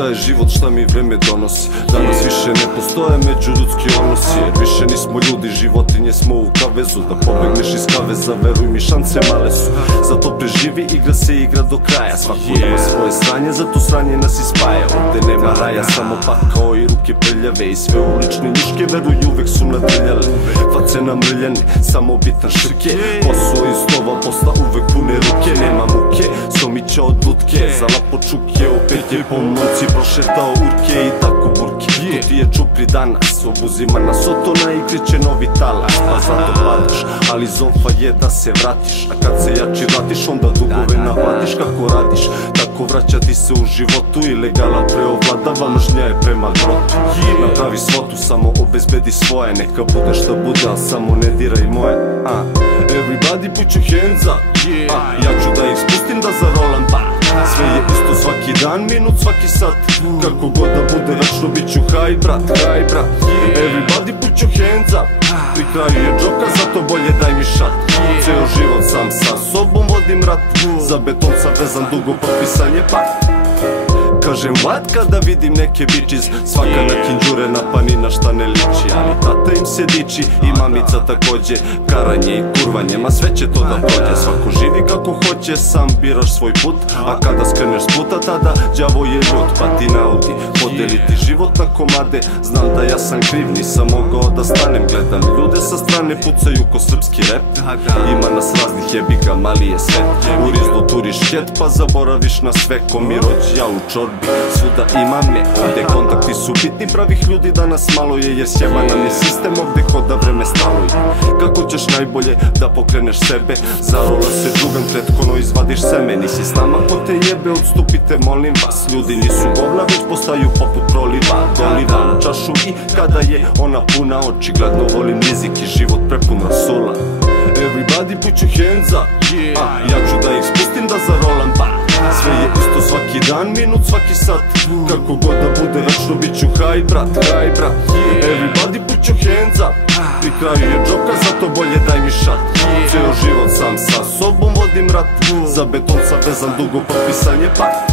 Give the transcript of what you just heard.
Šta je život, šta mi vreme donosi? Danas više ne postoje međuljudski odnosi, jer više nismo ljudi, životinje smo u kavezu. Da pobegneš iz kaveza, veruj mi, šanse male su. Zato preživi, igra se igra do kraja. Svako ima svoje sranje, zato sranje nas ispaja. Ovde nema raja, samo pakao i ruke prljave. I sve ulične njuške, veruj, uvek su nadrljale. Face namrljane, samo bitan šrke. Posao iz slova, posla uvek pune ruke. Nema muke, somića od lutke. Za lapo čuke, opet je pomoći. Prošetao urke i tako burke. To ti je čupri danas, obuzima nas otona i kreće novi talas. Pa zato padaš, ali zofa je da se vratiš. A kad se jači vratiš, onda dugove navadiš. Kako radiš, tako vraćati se u životu. Ilegala preovladava, mržnja je prema grotu. Napravi svotu, samo obezbedi svoje. Neka bude šta bude, al samo ne diraj moje. Everybody put your hands up. Ja ću da ih spustim, da zarolam bar. Sve je isto svaki dan, minut, svaki sat. Kako god da bude, večno bit ću high brat, high brat. Everybody put your hands up. Pri kraju je džoka, zato bolje daj mi šat. Ceo život sam sa sobom vodim rat. Za beton sam vezan, dugo potpisan je pakt. Kažem what kada vidim neke bitches. Svaka na kinđure napani na šta ne liči. Ali tata im se diči i mamica takođe. Karanje i kurvanje, ma sve će to da prođe. Svako živi kako hoće, sam biraš svoj put. A kada skreneš s puta, tada đavo je ljud. Pa ti naudi, podeliti život na komade. Znam da ja sam kriv, nisam mogao da stanem. Gledam ljude sa strane, pucaju ko srpski rep. Ima nas raznih, jebiga, mali je svet. U rizlu turiš jet, pa zaboraviš na sve. Ko mi rođa u čorbi, svuda imam je. Ovde kontakti su bitni, pravih ljudi danas malo je. Jer sjeba nam je sistem ovde ko da vreme staluje. Kako ćeš najbolje da pokreneš sebe? Zarola se drugan pretkono, izvadiš seme. Nisi s nama ko te jebe, odstupite molim vas. Ljudi nisu govna, već postaju poput proliva. Dolivam u čašu i kada je ona puna, očigledno volim rizik i život prepun rasula. Everybody put your hands up. Ja ću da ih spustim, da zarolam bar. Sve je isto svaki dan, minut, svaki sat. Kako god da bude, večno bit ću high brat, high brat. Everybody put your hands up. Pri kraju je džoka, zato bolje daj mi šat. Ceo život sam sa sobom vodim rat. Za beton sam vezan, dugo potpisan je pakt.